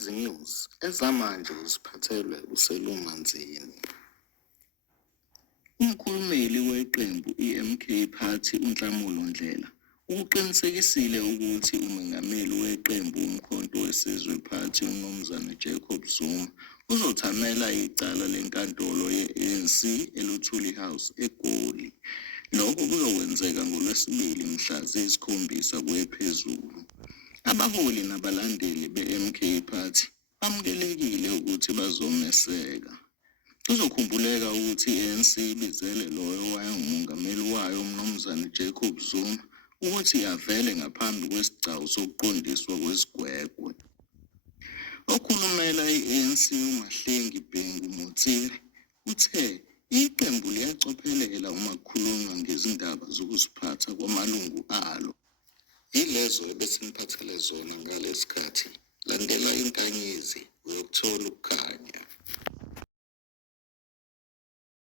Breaking News ezamanje uziphathelwe uselumanzini. Umkhulumeli weqembu iMK Party uNhlamulo Ndlela uqinisekisile ukuthi umengameli weqembu uMkhonto weSizwe Party uMnumzane Jacob Zuma uzothamela icala lenkantolo ye-ANC eLuthuli House eGoli. Lokho kuzokwenzeka ngoLwesibili mhla ziyisi-7 kuyephezulu. Abaholi nabalandeli be-MK Party bamukelekile ukuthi bazomeseka. Kuzokhumbuleka ukuthi i-ANC ibizele loyo owayengumongameli wayo uMnumzane Jacob Zuma ukuthi avele ngaphambi kwesigcawu sokuqondiswa kwesigwegwe. Okhulumela i-ANC uMahlengi Bhengu Motsiri uthe iqembu liyacophelela uma kukhulunywa ngezindaba zokuziphatha kwamalungu alo. Yilezo besiniphathele zona ngalesikhathi. Landela inkanyezi uyokuthola ukukhanya.